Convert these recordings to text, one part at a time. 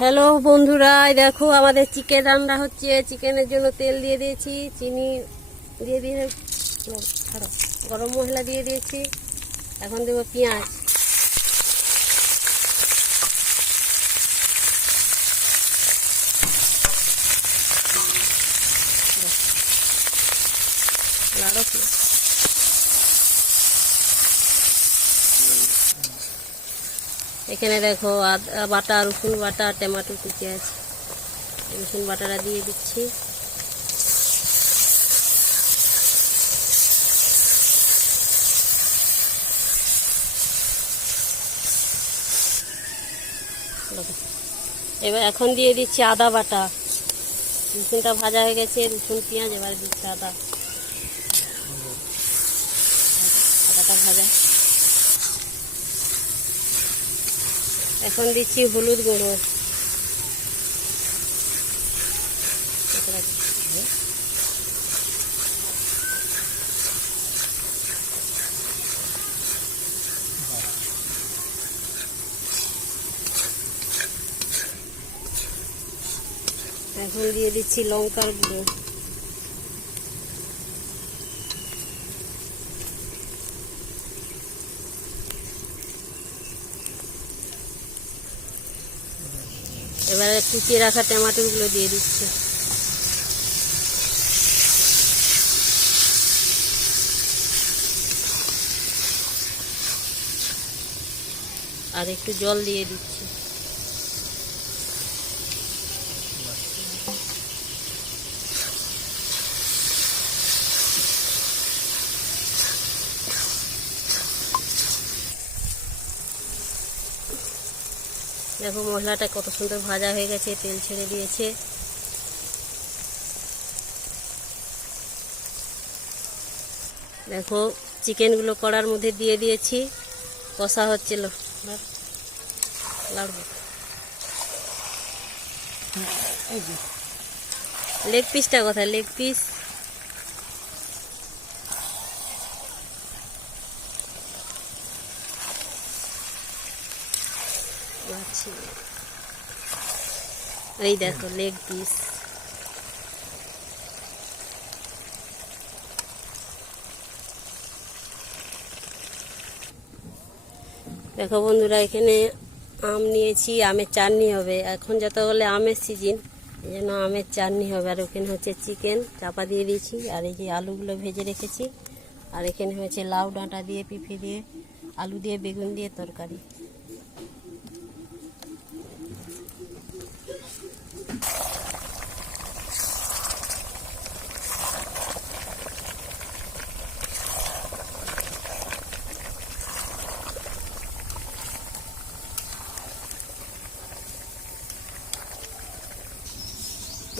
Hello বন্ধুরা দেখো আমাদের চিকেন রান্না হচ্ছে। চিকেনের জন্য তেল দিয়ে দিয়েছি, চিনি দিয়ে দিয়ে ছাড়ো, গরম মশলা দিয়ে দিয়েছি। এখন দেবো পেঁয়াজ। লাড়ো পেঁয়াজ। এখানে দেখো আদা বাটা, রসুন বাটা, টমেটো আছে। রসুন বাটাটা দিয়ে দিচ্ছি। এবার এখন দিয়ে দিচ্ছি আদা বাটা। রসুনটা ভাজা হয়ে গেছে, রসুন, পেঁয়াজ এবার দিচ্ছি আদা। আদাটা ভাজা। এখন দিচ্ছি হলুদ গুঁড়ো। এখন দিয়ে দিচ্ছি লঙ্কার গুঁড়ো। এবারে টুকিয়ে রাখা টমেটোগুলো দিয়ে দিচ্ছি। আর একটু জল দিয়ে দিচ্ছি। দেখো মশলাটা কত সুন্দর ভাজা হয়ে গেছে তেল ছেড়ে দিয়েছে। দেখো চিকেনগুলো কড়ার মধ্যে দিয়ে দিয়েছি। কষা হচ্ছিল লেগ পিসটা কথা লেগ পিস এই দেখো লেগ পিস দেখো বন্ধুরা, এখানে আম নিয়েছি, আমের চাটনি হবে। এখন যত বলে আমের সিজন এই জন্য আমের চাটনি হবে। আর ওখানে হচ্ছে চিকেন চাপা দিয়ে দিয়েছি, আর এই যে আলুগুলো ভেজে রেখেছি। আর এখানে হয়েছে লাউ ডাঁটা দিয়ে, পিঁপে দিয়ে, আলু দিয়ে, বেগুন দিয়ে তরকারি।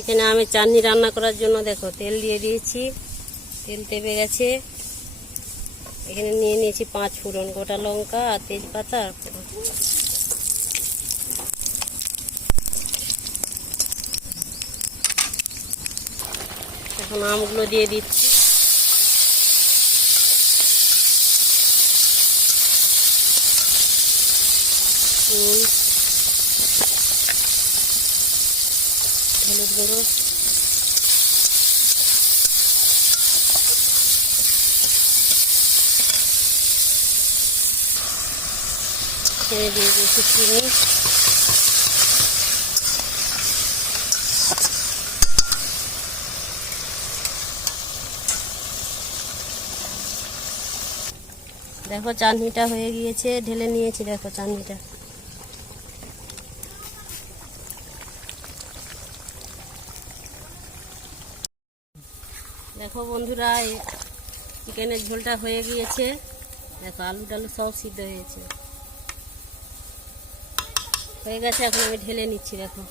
এখানে আমি চাটনি রান্না করার জন্য দেখো, তেল দিয়ে দিয়েছি। তেল তেপে গেছে। এখানে নিয়ে নিয়েছি পাঁচ ফোড়ন, গোটা লঙ্কা আর তেজপাতা। এখন আমগুলো দিয়ে দিচ্ছি। হলুদ গুঁড়ো। ছেড়ে দিয়ে দিয়েছি চিনি। দেখো, চাটনিটা হয়ে গিয়েছে, ঢেলে নিয়েছি, দেখো চাটনিটা। দেখো বন্ধুরা চিকেনের ঝোলটা হয়ে গিয়েছে। দেখো আলু টালু সব সিদ্ধ হয়েছে। হয়ে গেছে, এখন আমি ঢেলে নিচ্ছি, দেখো।